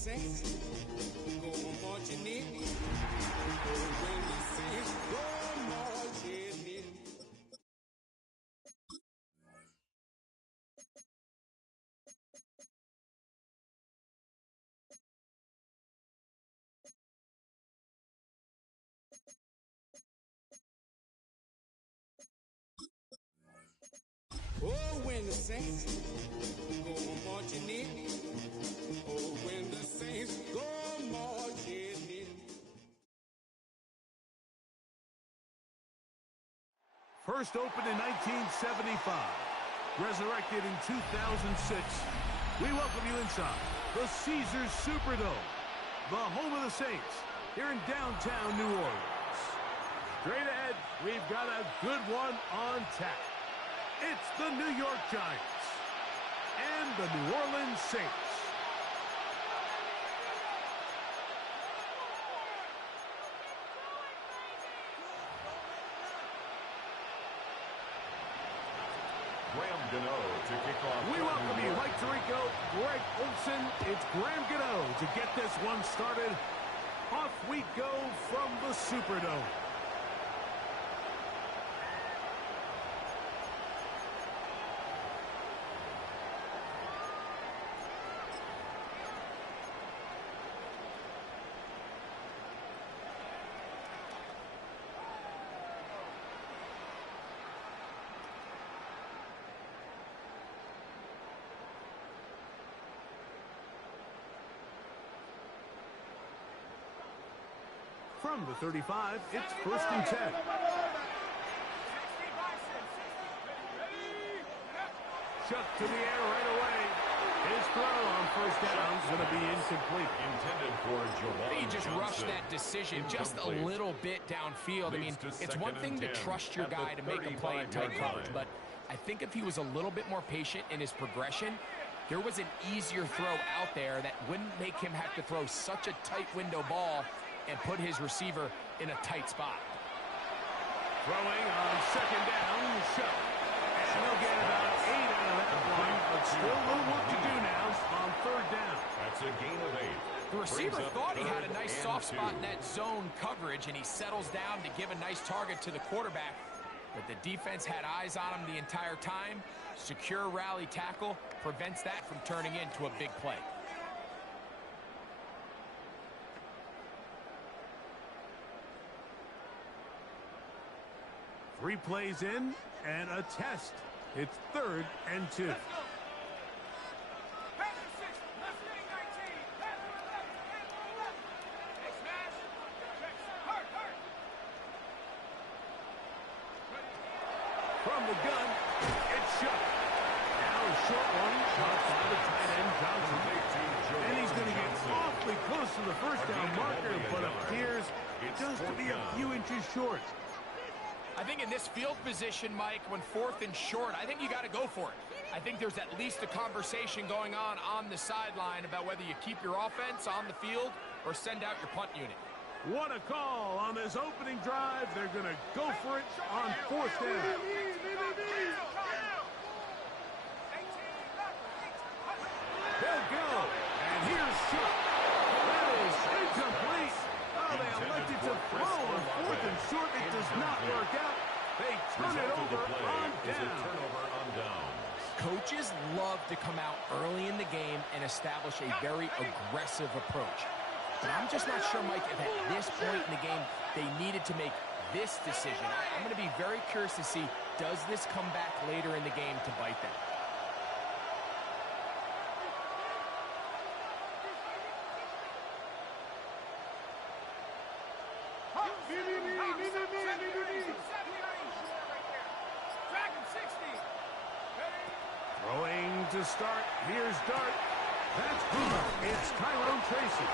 saints go marching in, oh, when the saints go marching in. Oh, when the saints go marching in, oh, when the saints go marching in. First opened in 1975, resurrected in 2006. We welcome you inside the Caesars Superdome, the home of the Saints, here in downtown New Orleans. Straight ahead, we've got a good one on tap. It's the New York Giants and the New Orleans Saints. To kick off. We welcome you, Mike Tirico, Greg Olson. It's Graham Gano to get this one started. Off we go from the Superdome. From the 35, it's 1st and 10. Chuck to the air right away. His throw on 1st down is going to be incomplete. Intended for Jawan He just Johnson. rushed that decision just a little bit downfield. I mean, it's one thing to trust your guy to make a play in tight coverage, but I think if he was a little bit more patient in his progression, there was an easier throw out there that wouldn't make him have to throw such a tight window ball and put his receiver in a tight spot. Throwing on 2nd down, Chuck. And he'll get about 8 out of that one, but still a little work to do now on 3rd down. That's a gain of 8. The receiver thought he had a nice soft spot in that zone coverage, and he settles down to give a nice target to the quarterback. But the defense had eyes on him the entire time. Secure rally tackle prevents that from turning into a big play. Three plays in, and a test. It's 3rd and 2. From the gun, it's Chuck. Now a short one, shot by the tight end, Johnson. And he's going to get awfully close to the 1st down marker, but appears just to be a few inches short. I think in this field position, Mike, when 4th and short, I think you got to go for it. I think there's at least a conversation going on the sideline about whether you keep your offense on the field or send out your punt unit. What a call on this opening drive. They're going to go for it on 4th down. They'll go. And here's Chuck. That is incomplete. Oh, they elected to throw on 4th and short. It does not work out. They turn it over on down. Coaches love to come out early in the game and establish a very aggressive approach. But I'm just not sure, Mike, if at this point in the game they needed to make this decision. I'm going to be very curious to see, does this come back later in the game to bite them? Throwing to start. Here's Dart. That's Boomer. It's Tyrone Tracy.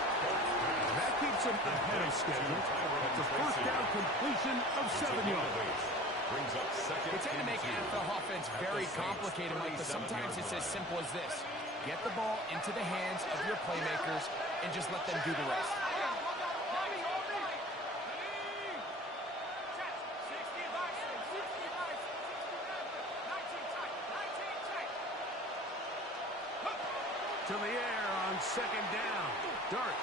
That keeps him ahead of schedule. It's a 1st down completion of 7 yards. They tend to make NFL offense very complicated, Mike, but sometimes it's as simple as this. Get the ball into the hands of your playmakers and just let them do the rest. To the air on 2nd down. Dart.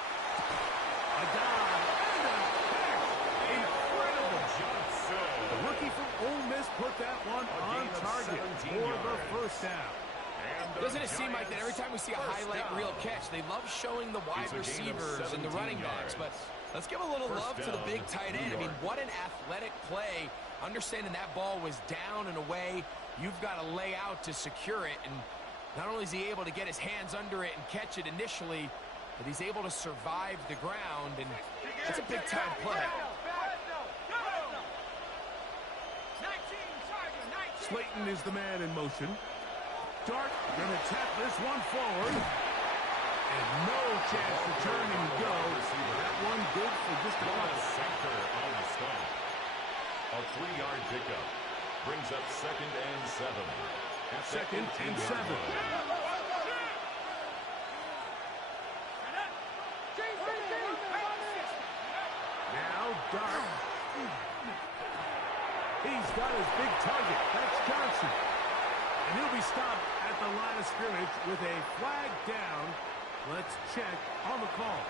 A dive. And a catch. Incredible. The rookie from Ole Miss put that one on target for the first down. Doesn't it seem like that every time we see a highlight reel catch, they love showing the wide receivers and the running backs, but let's give a little love to the big tight end. I mean, what an athletic play. Understanding that ball was down and away, you've got to lay out to secure it, and not only is he able to get his hands under it and catch it initially, but he's able to survive the ground, and that's a big-time play. Slayton is the man in motion. Dart going to tap this one forward. And no chance to turn and go. That one good for just a couple. Center on the stop. A 3-yard pickup brings up 2nd and 7. Second and 7. Now Dart. He's got his big target. That's Johnson. And he'll be stopped at the line of scrimmage with a flag down. Let's check on the call.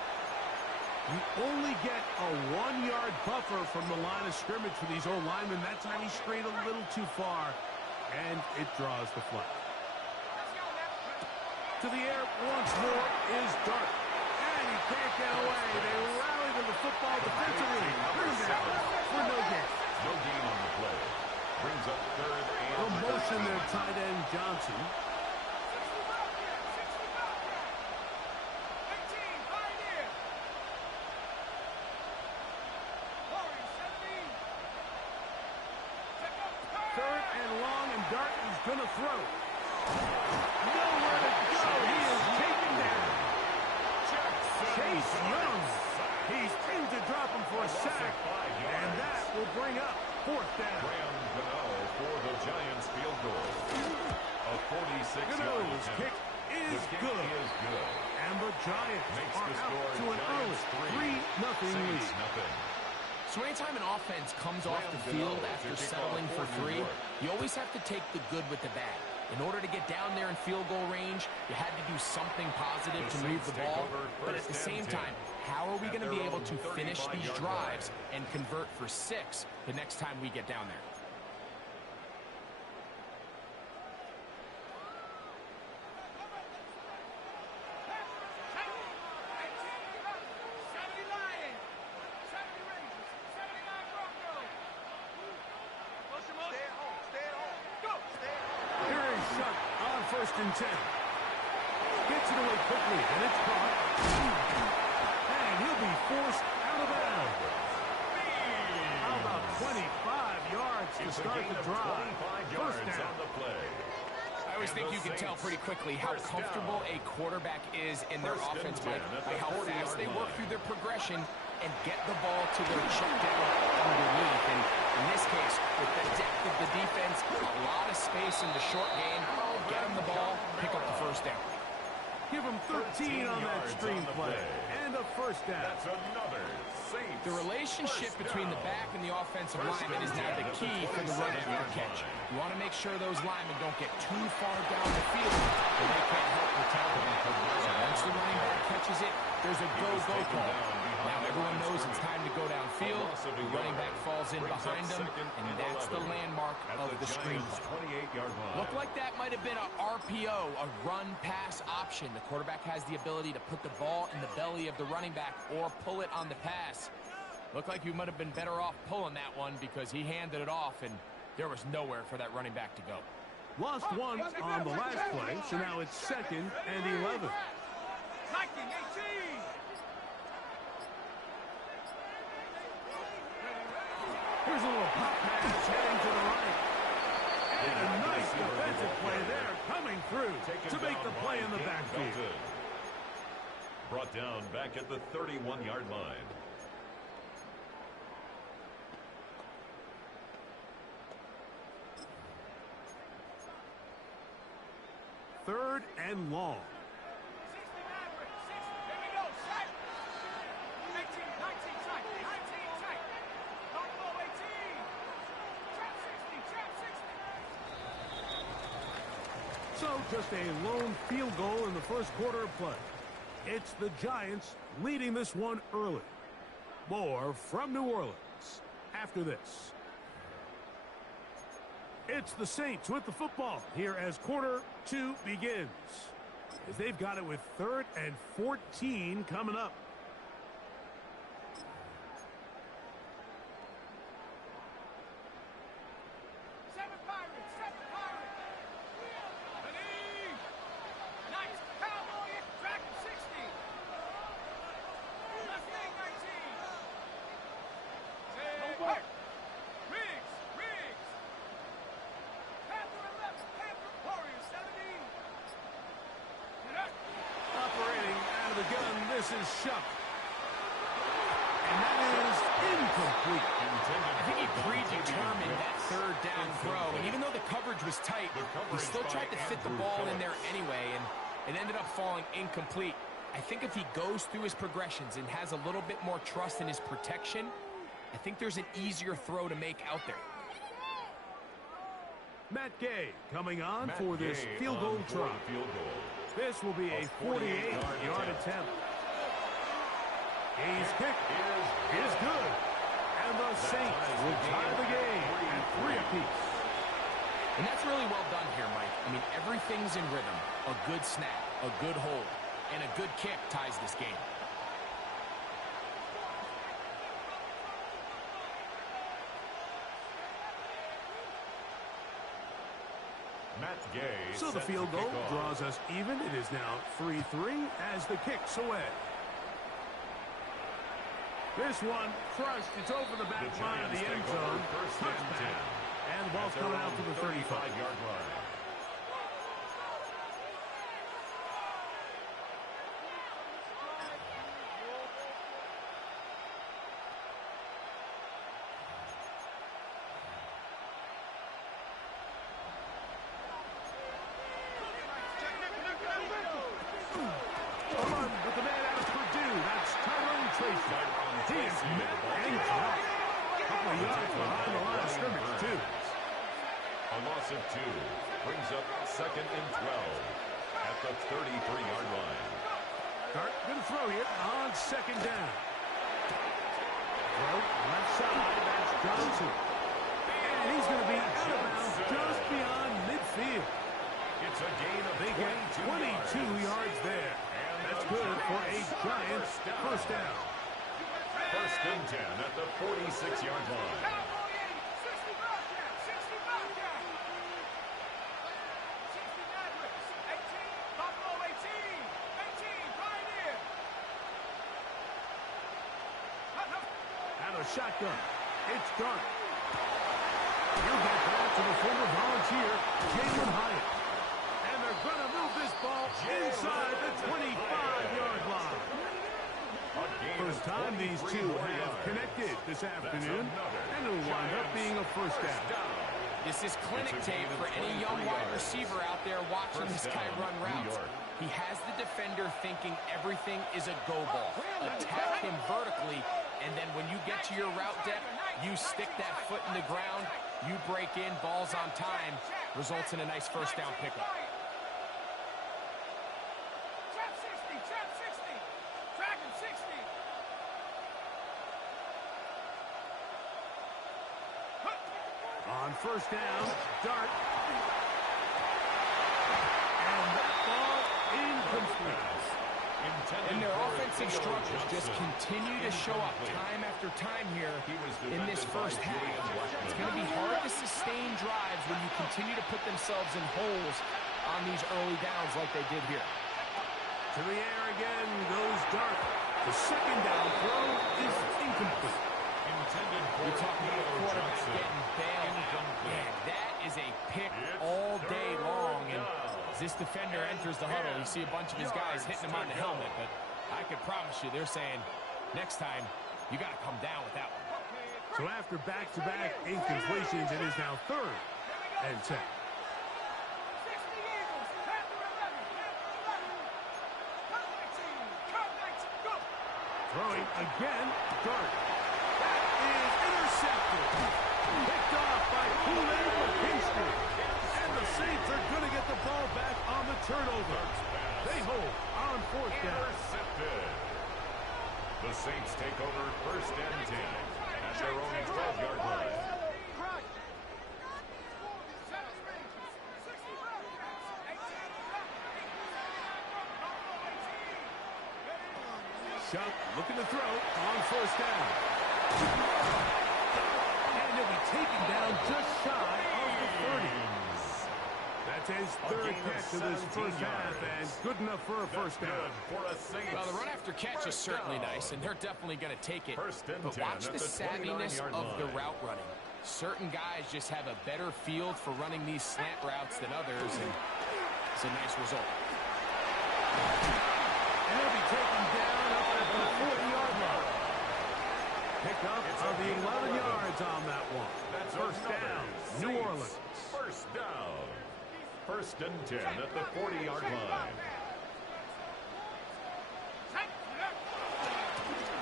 You only get a 1-yard buffer from the line of scrimmage for these old linemen. That time he strayed a little too far, and it draws the flag. To the air once more is Dart. And he can't get away. They rally to the football defensively. Third down for no gain. No gain on the play. Brings up 3rd and The motion there, tight end Johnson. Third and long, and Dart is going to throw. Nowhere to go. He is taken down. Chase Young. He's in to drop him for a sack, and that will bring up 4th down. for the Giants field goal. A 46-yard kick is good. And the Giants are out to an early 3-0 lead. So anytime an offense comes off the field after settling for 3, you always have to take the good with the bad. In order to get down there in field goal range, you had to do something positive to move the ball. But at the same time, how are we going to be able to finish these drives and convert for 6 the next time we get down there? First and 10. Gets it away quickly, and it's caught. And he'll be forced out of bounds. How about 25 yards to start the drive? First down. On the play. I always think you can tell pretty quickly how comfortable a quarterback is in their offense by how fast they work through their progression and get the ball to their check down underneath. And in this case, with the depth of the defense, a lot of space in the short game, get him the ball, pick up the first down. Give him 13 on that screenplay. And a first down. That's another safe. The relationship between the back and the offensive lineman is now the key for the run after catch. You want to make sure those linemen don't get too far down the field where they can't help protect them. So once the running back catches it, there's a go-go call. Now everyone knows it's time to go downfield. The running back falls in behind them, and that's the landmark of the screenplay. Looked like that might have been a RPO, a run-pass option. The quarterback has the ability to put the ball in the belly of the running back or pull it on the pass. Looked like you might have been better off pulling that one because he handed it off, and there was nowhere for that running back to go. Lost one on the last play, so now it's 2nd and 11. Here's a little pop pass heading to the right. And a nice defensive play there coming through to make the play in the backfield. Brought down back at the 31-yard line. Third and long. So just a lone field goal in the first quarter of play. It's the Giants leading this one early. More from New Orleans after this. It's the Saints with the football here as quarter 2 begins. As they've got it with 3rd and 14 coming up. This is Shuck. And that is incomplete. I think he predetermined that 3rd down throw. And even though the coverage was tight, he still tried to fit the ball in there anyway. And it ended up falling incomplete. I think if he goes through his progressions and has a little bit more trust in his protection, I think there's an easier throw to make out there. Matt Gay coming on for this field goal try. This will be a 48-yard attempt. Gay's kick is good. And the Saints will tie the game at 3 apiece. And that's really well done here, Mike. I mean, everything's in rhythm. A good snap, a good hold, and a good kick ties this game. So the field goal draws us even. It is now 3-3 as the kick's away. This one crushed. It's over the back line of the end zone. Touchback. And the ball's coming out to the 35-yard line. A loss of 2 brings up 2nd and 12 at the 33-yard line. Dart, good throw here on 2nd down. Throw left side, that's Johnson. And he's going to be out of bounds just beyond midfield. It's a gain of 22 yards there. That's good for a Giants first down. 1st and 10 at the 46-yard line. Shotgun. It's Dart. He'll get back to the former Volunteer, Jalen Hyatt. And they're going to move this ball inside the 25-yard line. First time these two have connected this afternoon, and it'll wind up being a first down. This is clinic tape for any young wide receiver out there watching this guy run routes. He has the defender thinking everything is a go ball. Attack him vertically, and then when you get to your route depth, you stick that foot in the ground, you break in, balls on time, results in a nice first down pickup. On first down, Dart. And that ball incomplete. And their offensive struggles just continue to show up time after time here in this first half. It's going to be hard to sustain drives when you continue to put themselves in holes on these early downs like they did here. To the air again goes Dart. The 2nd down throw is incomplete. You're talking about a quarterback getting bailed. Man, that is a pick all day long. And as this defender enters the huddle, you see a bunch of his guys hitting him on the helmet. But I can promise you, they're saying, next time, you got to come down with that one. So after back-to-back incompletions, it is now 3rd and 10. Throwing again, Dart. That is intercepted. Picked off by Kool-Aid Kingston. And the Saints are going to get the ball back on the turnover. They hold on 4th down. Intercepted. The Saints take over first and 10 at their own 12-yard line. Chuck looking to throw on first down. And he'll be taken down just shy of the 30. That's his third catch of this first half, and good enough for a first down. Well, the run after catch is certainly nice, and they're definitely going to take it. But watch the savviness of the route running. Certain guys just have a better field for running these slant routes than others, and it's a nice result. And he'll be taken down up at the 40-yard line. Pick up of the 11 yards on that one. That's first down, New Orleans. First down. First and 10 at the 40-yard line.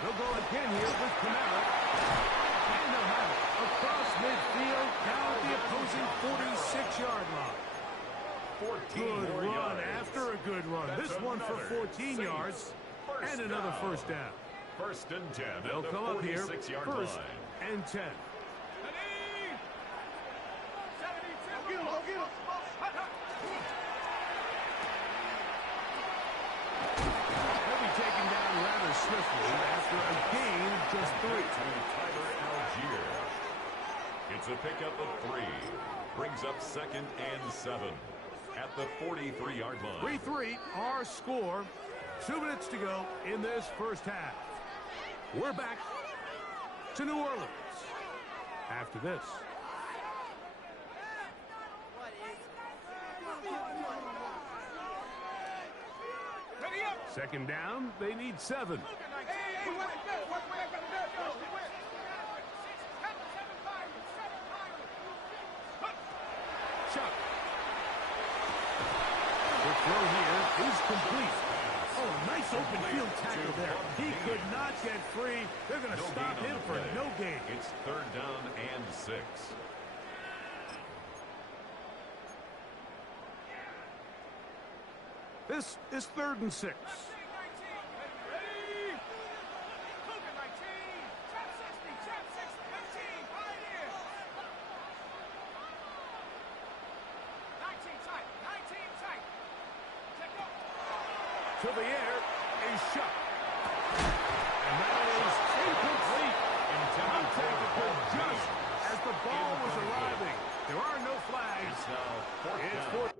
They'll go again here with Kamara. And they'll have it across midfield down at the opposing 46-yard line. 14 Good run yards. after a good run. That's this one for 14 yards and another down. first down. First and 10 They'll at the come up here 46-yard first line. and 10. They'll be taken down rather swiftly after a gain of just 3. Tyler Algier. It's a pickup of 3. Brings up second and 7 at the 43-yard line. 3-3, our score. 2 minutes to go in this first half. We're back to New Orleans after this. Second down, they need 7. Chuck. The throw here is complete. Oh, nice open field tackle there. He could not get free. They're going to stop him for no gain. It's third down and 6. This is 3rd and 6. To the air is shot. And that is incomplete. Intended for just as the ball was arriving. There are no flags. It's now fourth It's down. fourth.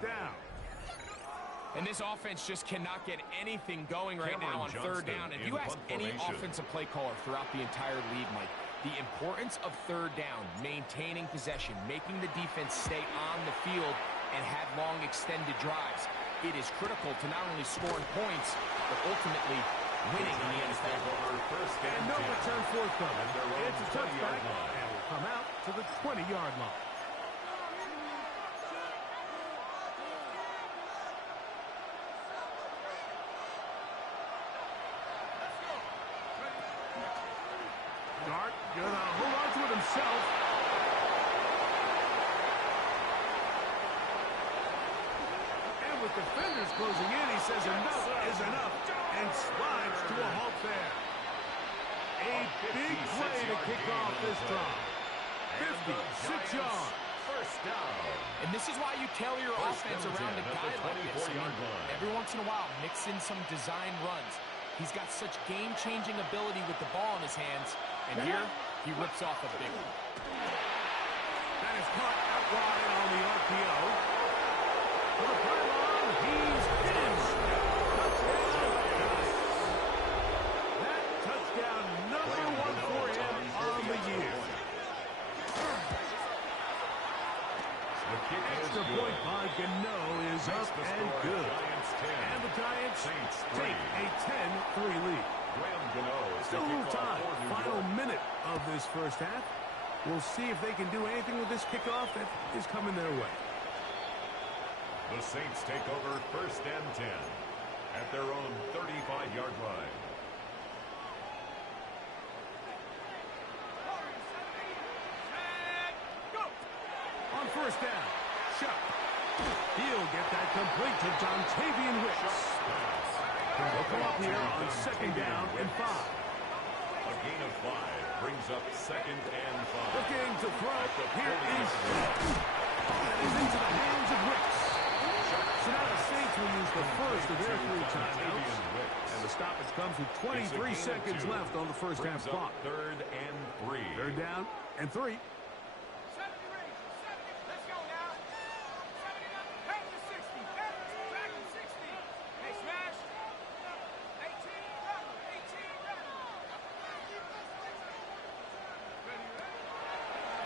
Down. And this offense just cannot get anything going right now on third down. If you ask any offensive play caller throughout the entire league, Mike, the importance of third down, maintaining possession, making the defense stay on the field and have long extended drives, it is critical to not only scoring points, but ultimately winning in the NFL. And no return forthcoming. It's a touchback and will come out to the 20-yard line. Dart gonna hold on to it himself. And with defenders closing in, he says enough is enough and slides to a halt there. A big play to kick off this drive. 56 yards. First down. And this is why you tailor your offense around a guy like this. I mean, every once in a while, mix in some design runs. He's got such game-changing ability with the ball in his hands. And here, he rips off a big one. That is caught out wide on the RPO. For the pylon, he's in. Touchdown. That touchdown number 1 for him on the year. Extra point by Gano is up and good. And the Giants take a 10-3 lead. Still a little time. Final minute of this first half. We'll see if they can do anything with this kickoff that is coming their way. The Saints take over first and 10 at their own 35-yard line. On come up here on second down and 5. A gain of 5 brings up second and 5. Looking to throw. Here is that is into the hands of Wicks. So now the Saints will use the first of their 3 timeouts. And the stoppage comes with 23 seconds left on the first half clock. Third and 3. Third down and 3.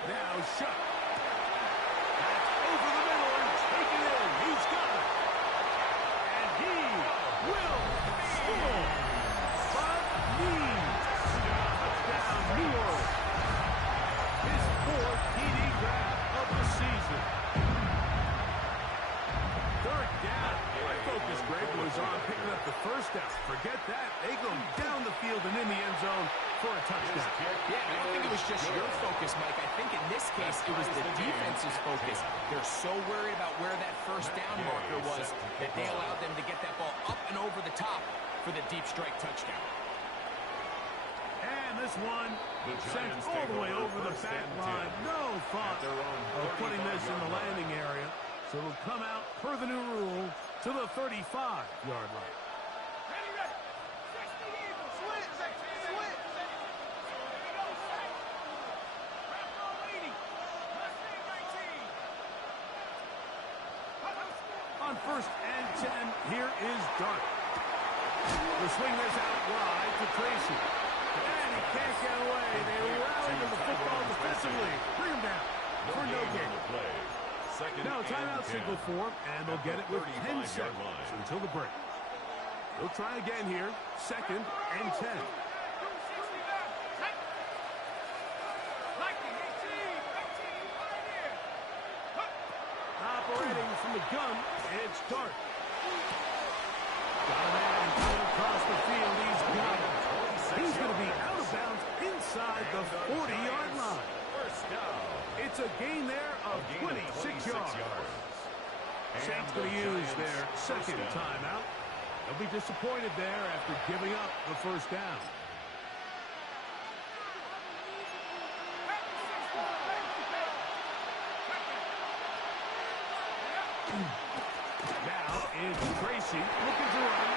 Now shut. That's over the middle and taken in. He's got it. And he will score. But needs. Touchdown, New Orleans. His 4th TD grab of the season. Third down. My focus, Greg, was on picking up the first down. Forget that. They go down the field and in the end zone for a touchdown. Yeah, I don't think it was just your focus, Mike. I think in this case, it was the defense's focus. They're so worried about where that first down marker was that they allowed them to get that ball up and over the top for the deep strike touchdown. And this one sent all the way over the back line. No thought of putting this in the landing area. So it'll come out, per the new rule, to the 35-yard line. On first and 10, here is Dart. We'll swing this out wide to Tracy. And he can't get away. They rally to the football defensively. Bring him down for no gain. Now timeout signal for him, and they'll get it with 10 seconds until the break. They'll try again here. Second and 10. Operating from the gun, it's Dart. Got a man coming across the field. He's got it. He's going to be out of bounds inside the 40-yard line. It's a gain there of 26 yards. Saints going to use their second timeout. They'll be disappointed there after giving up the first down. Now it's Tracy looking to run,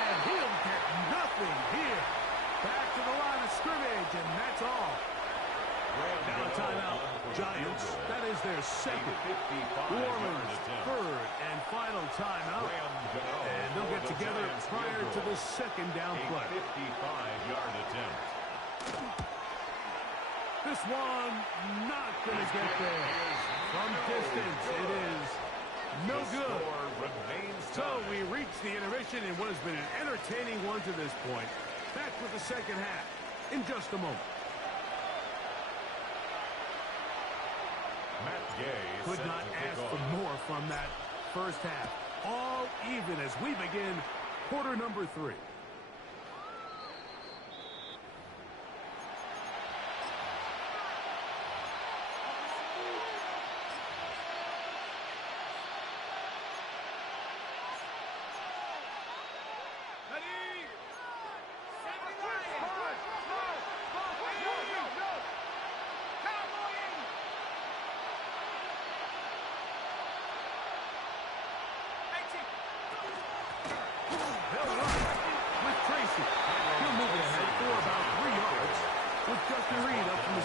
and he'll get nothing here. Back to the line of scrimmage, and that's all. Now a timeout. Giants, that is their second. New Orleans, third and final timeout. And they'll get together prior to the second down play. 55-yard attempt. This one not going to get there. From distance, it is no good. So we reach the intermission in what has been an entertaining one to this point. Back with the second half in just a moment. Could not ask for more from that first half. All even as we begin quarter number 3.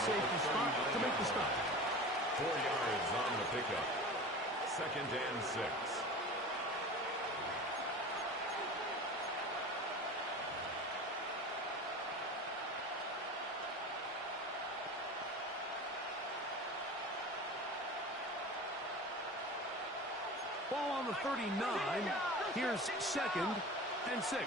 Safety spot to make the stop. 4 yards on the pickup. Second and 6. Ball on the 39. Here's second and 6.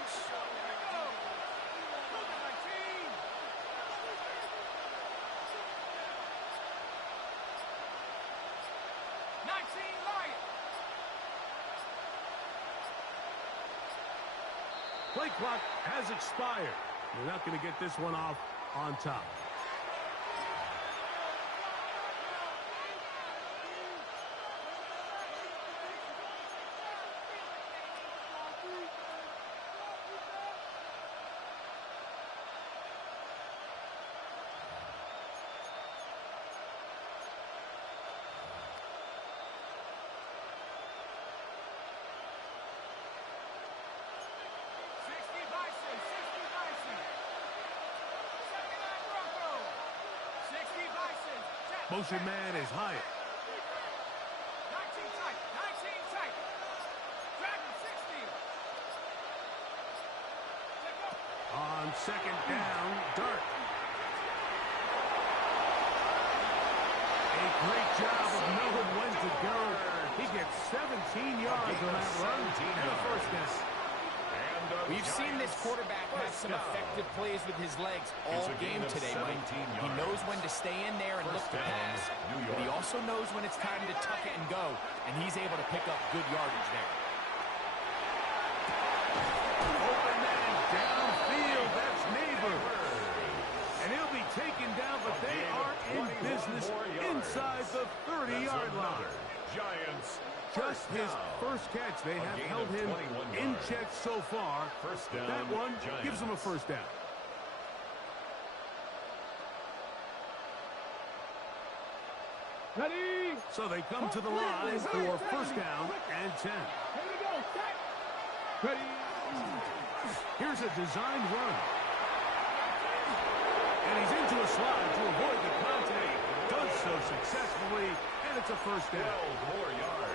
Play clock has expired. They're not going to get this one off on top. Motion man is higher. 19 tight. 19 tight. Dragon 60. On second down, Dart. A great job of knowing when to go. He gets 17 yards on that run and a first down. We've seen this quarterback have some effective plays with his legs all game today, Mike. He knows when to stay in there and look to pass, but he also knows when it's time to tuck it and go, and he's able to pick up good yardage there. Open man downfield, that's Neighbor. And he'll be taken down, but they are in business inside the 30-yard line. Giants. Just his first catch. They have held him in check so far. First down, that one Giants. gives them a first down. Ready? So they come to the line for first down and 10. Here we go. Set. Ready? Here's a designed run. And he's into a slide to avoid the contact. Does so successfully, and it's a first down. 12 more yards.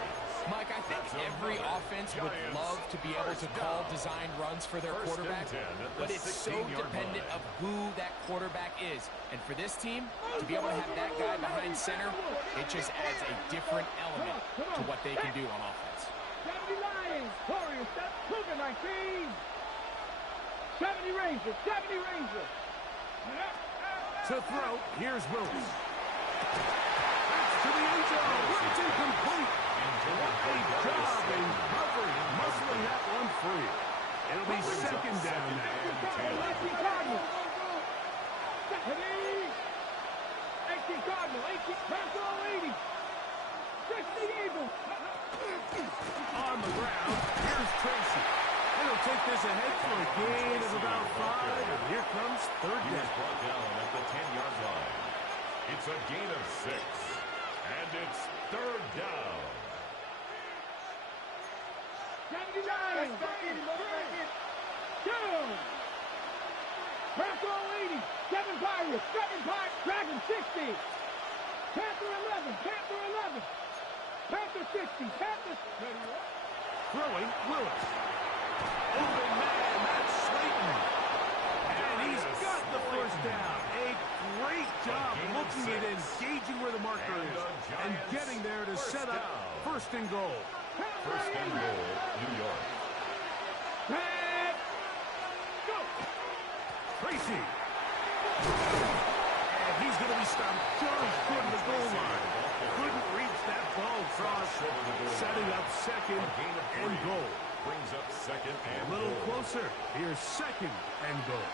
Mike, I think every offense would love to be able to call designed runs for their quarterback, but it's so dependent of who that quarterback is. And for this team, to be able to have that guy behind center, it just adds a different element to what they can do on offense. 70 Lions. Warriors. That's Cougar 19. 70 Rangers. 70 Rangers. To throw, here's Willis. That's to the end zone. It's incomplete. What a job in covering, muscling that one free. It'll be second down now. 18 Cardinal. 18 Cardinal. 18 Cardinal 80. 60 Eagles. On the ground, here's Tracy. And he'll take this ahead for a gain of about 5, and here comes third He was down. brought down at the 10-yard line. It's a gain of 6, and it's third down. 79. Back in. 2. Panther 80. 7 Pirates. 7 Pirates. Dragon 60. Panther 11. Panther 11. Panther 60. Panther. Throwing, Willis. Open man, that's Slayton. And he's got the first down. A great job looking at engaging where the marker is and getting there to set up first and goal. First and goal, New York. Red. Go. Tracy. And he's going to be stopped just from the goal line. Couldn't reach that ball across, setting up second and goal. Brings up second and A little goal. closer. Here's second and goal.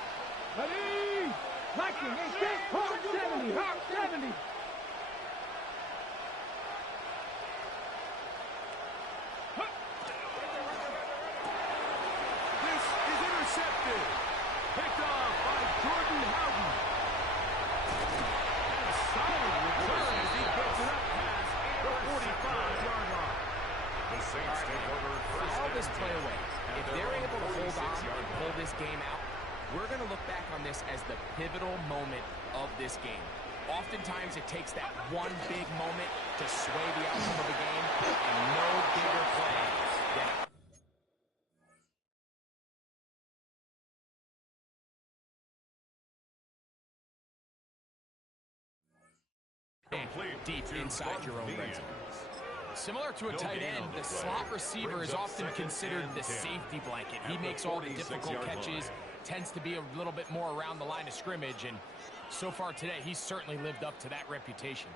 Ready. Viking. 8. Hawk 70. Hawk 70. This is intercepted. Picked off by Jordan Howden. And a solid return as he gets it up past the 45-yard line. The Saints take over first Follow and this play 10 away. at If their they're own able to hold on 46-yard and pull line. this game out, we're going to look back on this as the pivotal moment of this game. Oftentimes, it takes that one big moment to sway the outcome of the game, and no bigger play than deep inside your own red zone. Similar to a tight end, the slot receiver is often considered the safety blanket. He makes all the difficult catches, tends to be a little bit more around the line of scrimmage, and so far today, he's certainly lived up to that reputation.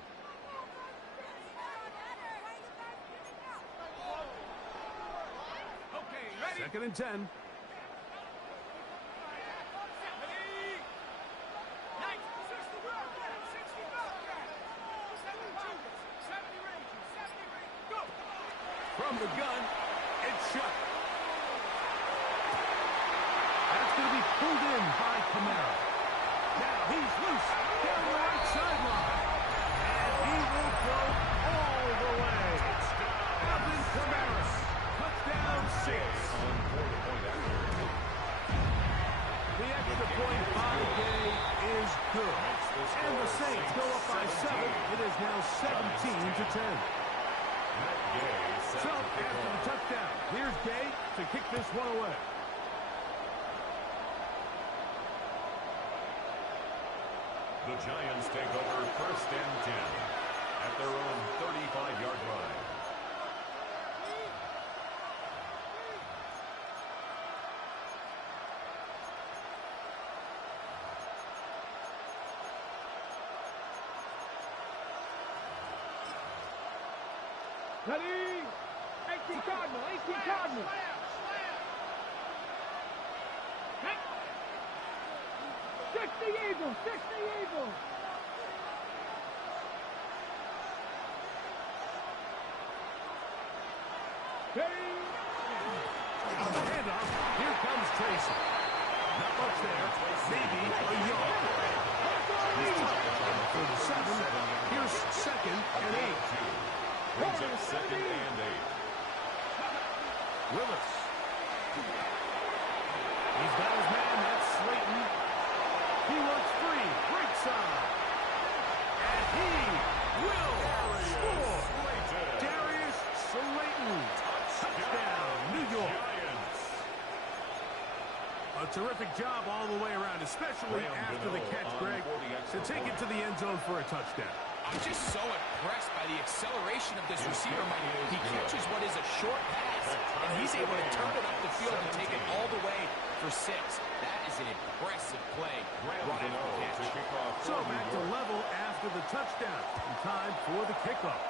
Okay. Ready. Second and 10. From the gun, it's shot. That's going to be pulled in by Kamara. Now he's loose down the right sideline. And he will go all the way. Alvin Kamara. Touchdown 6. The extra point by Gay is good. And the Saints go up by 7. It is The Giants take over 1st and 10 at their own 35-yard line. Ready? 18 Cardinal, 18 Cardinal. 60 Eagles, 60 Eagles. Ready? On the handoff, here comes Tracy. Not much there, maybe a yard. He's touched for the 7. Here's 2nd and 8. Brings up 2nd and 8. Willis. He's got his man, that's Slayton. He works free, right side. And he will score. Darius Slayton. Touchdown, New York. A terrific job all the way around, especially after the catch, Greg, to take it to the end zone for a touchdown. I'm just so impressed by the acceleration of this receiver, Mike. He catches what is a short pass, and he's able to turn it up the field and take it all the way for 6. That is an impressive play right after the catch. So back to level after the touchdown. And time for the kickoff.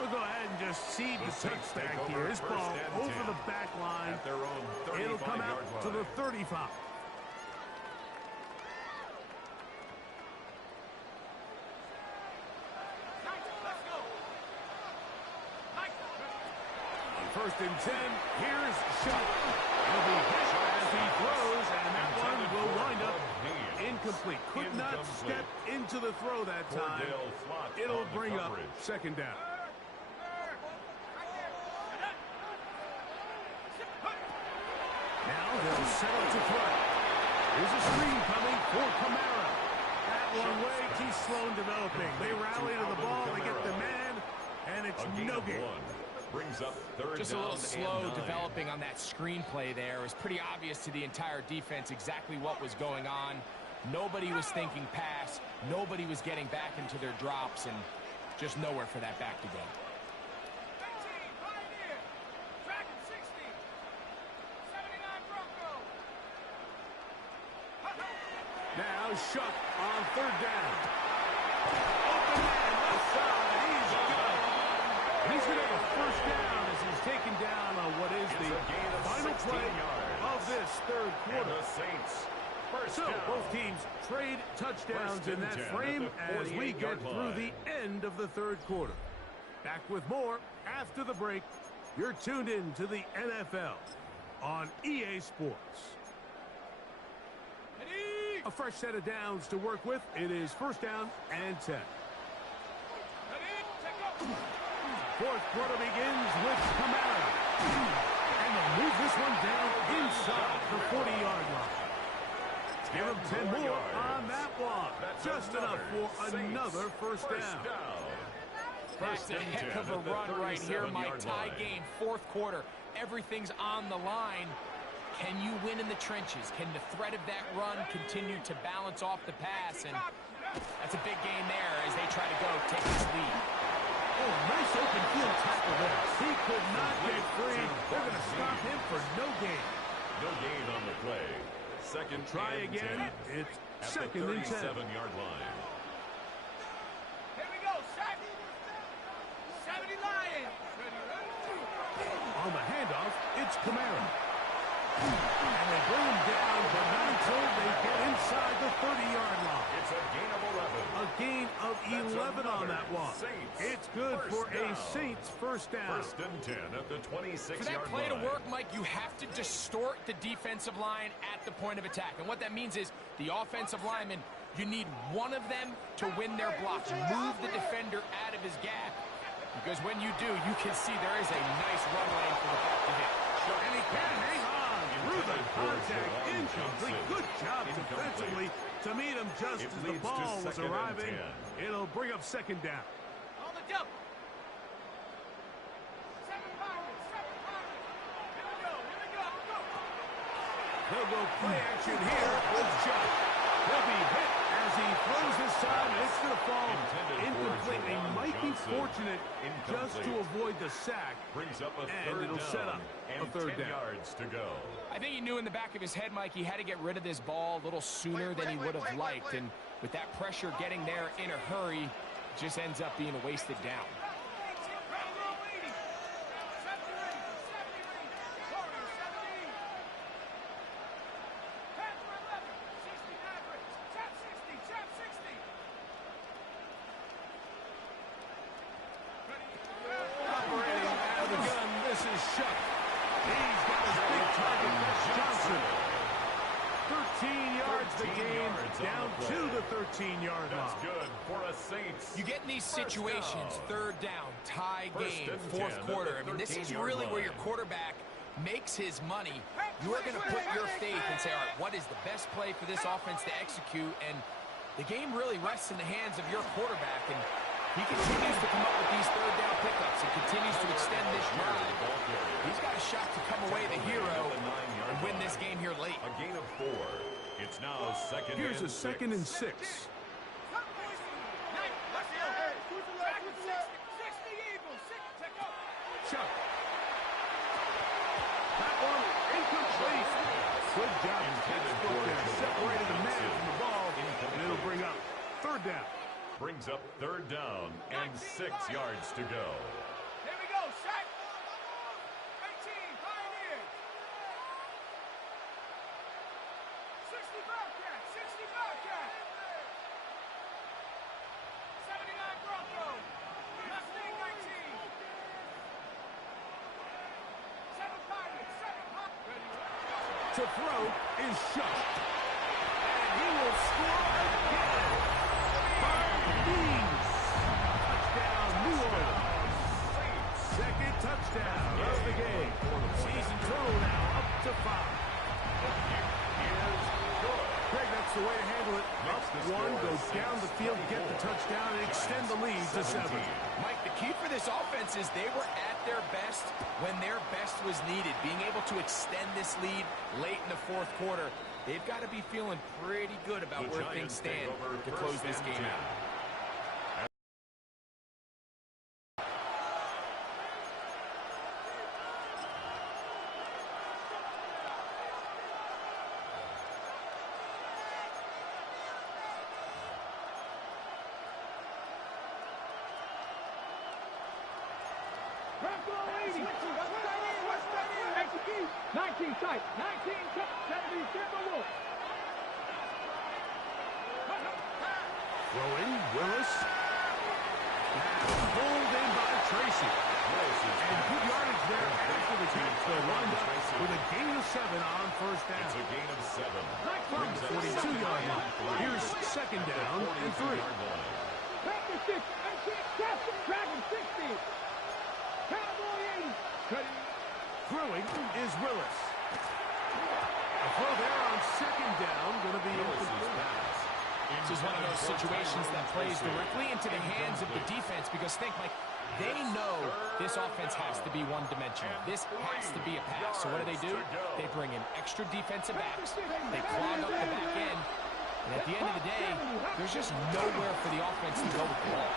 We'll go ahead and just seed the touchback here. This ball over the back line. It'll come out to the 35. On 1st and 10, here's Shutt. He'll be hit as he throws, and that one will wind up incomplete. Could not step into the throw that time. It'll bring up 2nd down. Now they'll set up to throw. Here's a screen coming for Kamara. That one way, too slow in developing. They rally to the ball, they get the man, and it's no gain. Brings up 3rd Just a down little slow and 9. developing on that screenplay there. It was pretty obvious to the entire defense exactly what was going on. Nobody was thinking pass. Nobody was getting back into their drops, and just nowhere for that back to go. Now Shutt on 3rd down. Open man, left side. He's got it. He's going to have a 1st down as he's taken down on what is the final play of this 3rd quarter. The Saints. So both teams trade touchdowns in that frame as we get through the end of the 3rd quarter. Back with more after the break. You're tuned in to the NFL on EA Sports. A fresh set of downs to work with. It is 1st down and 10. 4th quarter begins with Kamara. And they'll move this one down inside the 40-yard line. Give him 10 more on that one. Just enough for another 1st down. That's a heck of a run right here, Mike. Tie game, 4th quarter. Everything's on the line. Can you win in the trenches? Can the threat of that run continue to balance off the pass? And that's a big gain there as they try to go take this lead. Oh, nice open field tackle there. He could not get free. They're going to stop him for no gain. No gain on the play. 2nd Try and again. 10 It's at 2nd the and 10. 37-yard line. Here we go, 70 Lions. On the handoff, it's Kamara. And they bring him down, but not until they get inside the 30-yard line. It's a gain of 11. A gain of 11 on that one. Saints. It's good for a down. Saints 1st down. 1st and 10 at the 26-yard line. For that play to work, Mike, you have to distort the defensive line at the point of attack. And what that means is the offensive lineman, you need one of them to win their blocks. Move the defender out of his gap. Because when you do, you can see there is a nice run lane for the back to hit. And he can hang on through the contact. Incomplete. Good job defensively to meet him just as the ball was arriving. It'll bring up 2nd down. On the double. 7 Pirates, 7 Pirates. Here we go, go. They'll go play action here with Chuck. He'll be hit as he throws this time, and it's going to fall incomplete. They might be fortunate just to avoid the sack, Brings up a and third it'll down set up a and third 10 down. yards to go. I think he knew in the back of his head, Mike, he had to get rid of this ball a little sooner than he would have liked. And with that pressure getting there in a hurry, it just ends up being a wasted down. Operating out of the gun, this is Shuck. He's got his big target, that's Johnson. 13 yards the game, down to the 13-yard line. That's good for a Saints. You get in these situations, third down, tie First game, and fourth 10 at quarter. the I mean, this is 13-yard really where line. your quarterback makes his money. You are going to put your faith and say, all right, what is the best play for this offense to execute? And the game really rests in the hands of your quarterback. And he continues to come up with these third down pickups. He continues to extend this drive. He's got a shot to come away the hero and win this game here late. A gain of 4. It's now second Here's and a second and 6. Chuck. That one incomplete. Good job. Textbook there. Separated the man from the ball, and it'll bring up third down. Brings up third down and 6 yards to go. Here we go, Shaq. 18, Pioneers. 60 Bobcat, 60 Bobcat. 79 Broncos. Mustang 19. 7 Pirates, 7 Pirates. To throw is Shuck. And he will score again. Beans. Touchdown, New Orleans. Second touchdown of the game. Season total now up to 5. Greg, that's the way to handle it. Up one, go down the field, get the touchdown, and extend the lead to 7. Mike, the key for this offense is they were at their best when their best was needed. Being able to extend this lead late in the fourth quarter, they've got to be feeling pretty good about where things stand to close this game out. Bronco 80. Execute. 19 tight. 19 tight. 70 Timberwolves. Throwing, Willis. Pulled in by Tracy. And good yardage there after the catch. They'll wind up with a gain of 7 on first down. It's a gain of 7. From the 42-yard line. Here's second down and 3. Panther 6. Captain Dragon 60. Cowboy 80. Throwing is Willis. A throw there on second down. Going to be incomplete. This is one of those situations that plays directly into the hands of the defense because think, Mike, they know this offense has to be one-dimensional. This has to be a pass. So what do? They bring in extra defensive backs. They clog up the back end. And at the end of the day, there's just nowhere for the offense to go with the ball.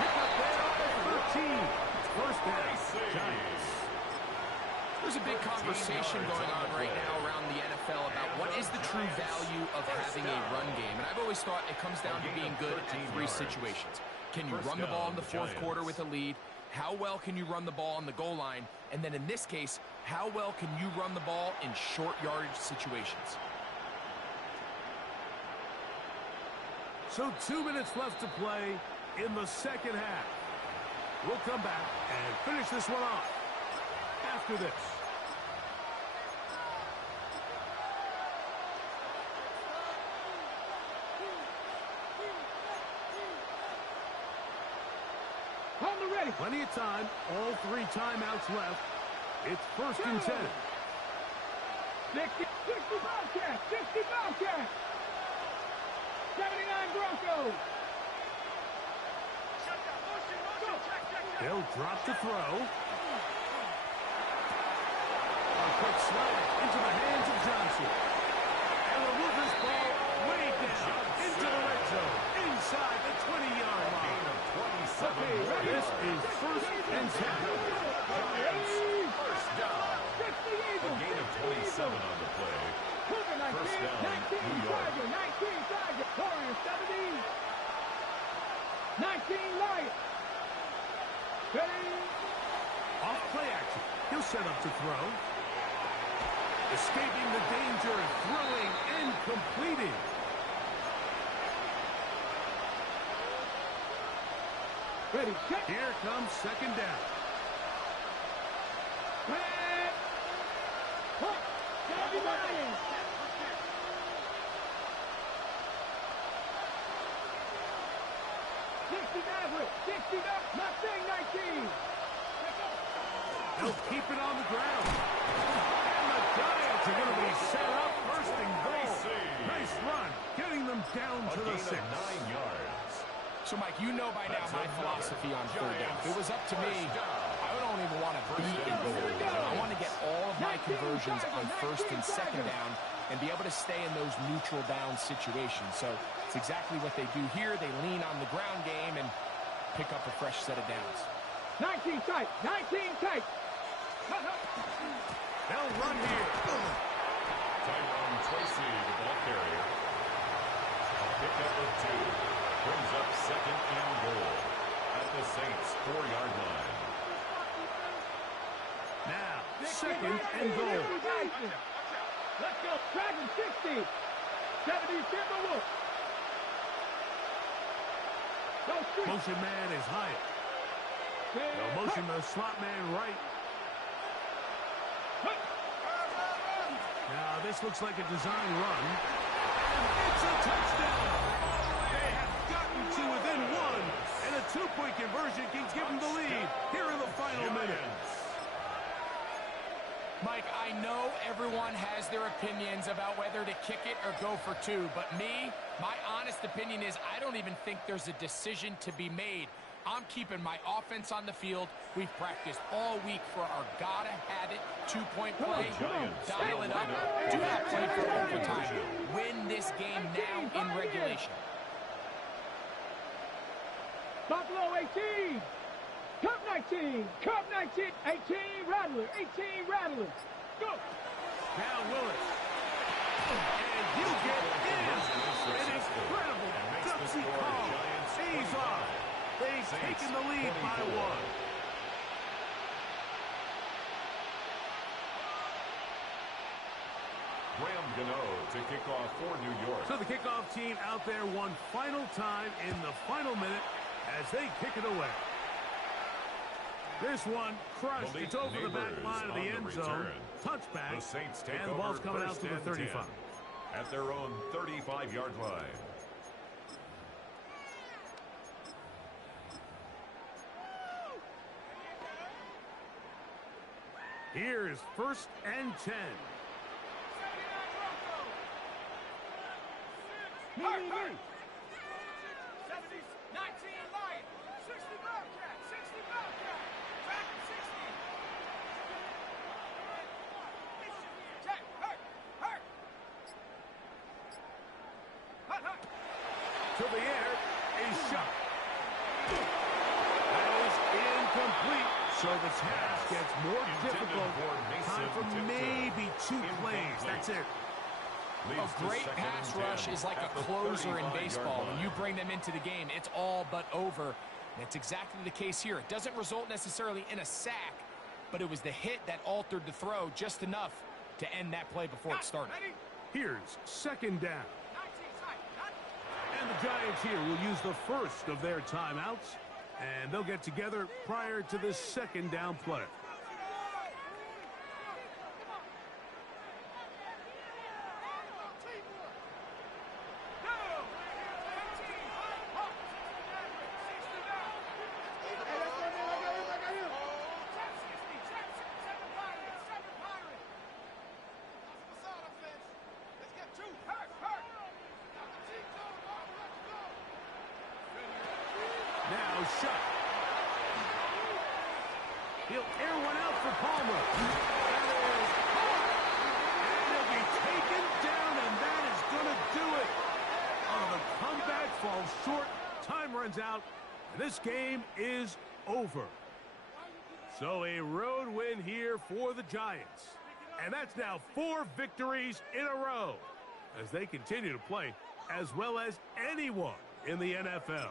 Pick up there on the 13. First down. Giants. There's a big conversation going on right now around the NFL about what is the true value of having a run game. And I've always thought it comes down to being good in 3 situations. Can you run the ball in the fourth quarter with a lead? How well can you run the ball on the goal line? And then in this case, how well can you run the ball in short yardage situations? So 2 minutes left to play in the second half. We'll come back and finish this one off after this. On the ready. Plenty of time. All 3 timeouts left. It's first and 10. 60 Bobcats. 60 Bobcats. 79 Broncos. They'll drop to throw. quick slant into the hands of Johnson. And the Wolves ball way down into the red zone, inside the 20-yard line. This is 1st and 10. First down. A gain of 27 on the play. First down, New York. 19 Tigers. Warriors 70. 19 Lions. Off play action. He'll set up to throw. Escaping the danger, throwing and completing. Ready, check. Here comes 2nd down. Red. Hook. 79. 60 Mustang 19. They'll keep it on the ground. And the Giants are going to be set up 1st and goal. Nice run, getting them down to the 6. 9 yards. So, Mike, you know by now my philosophy on 3rd down. If it was up to me, I don't even want to be in goal. I want to get all of my conversions on 1st and 2nd down and be able to stay in those neutral down situations. So it's exactly what they do here. They lean on the ground game and pick up a fresh set of downs. 19 tight. 19 tight. They'll run here. Tyrone Tracy, the ball carrier. A pickup of 2. Brings up 2nd and goal at the Saints' 4-yard line. Now, 2nd and goal. Let's go. Dragon 60. 70 Timberwolves. Motion man is high. They'll motion the slot man right. Now, this looks like a design run. And it's a touchdown. They have gotten to within 1. And a 2-point conversion can give them the lead here in the final minutes. Mike, I know everyone has their opinions about whether to kick it or go for 2, but me, my honest opinion is I don't even think there's a decision to be made. I'm keeping my offense on the field. We've practiced all week for our gotta-have-it 2-point play. Dial it up. Do not play for overtime. Win this game now in regulation. Buffalo 18. Cup 19. Cup 19. 18 Rattler. 18 Rattler. Go. Now Willis. And you get in. An incredible gutsy call. He's off. They've taken the lead by 1. Graham Gano to kick off for New York. So the kickoff team out there one final time in the final minute as they kick it away. This one crushed. It's over the back line of the end zone. Touchback. The Saints take and the ball's coming out to the 35. 10 at their own 35-yard line. Here's 1st and 10. Me. 70, 19 Lions, 60 Bobcat, 60 Bobcat, Dragon 60. Check, hurt. To the air, a shot. That is incomplete. So the task gets more difficult. Time for maybe 2 plays. That's it. A great pass rush is like a closer in baseball. When you bring them into the game, it's all but over. And that's exactly the case here. It doesn't result necessarily in a sack, but it was the hit that altered the throw just enough to end that play before it started. Here's 2nd down. And the Giants here will use the first of their timeouts, and they'll get together prior to this 2nd down play. Now shot. He'll air one out for Palmer. That is runs out, and this game is over. So a road win here for the Giants. And that's now 4 victories in a row as they continue to play as well as anyone in the NFL.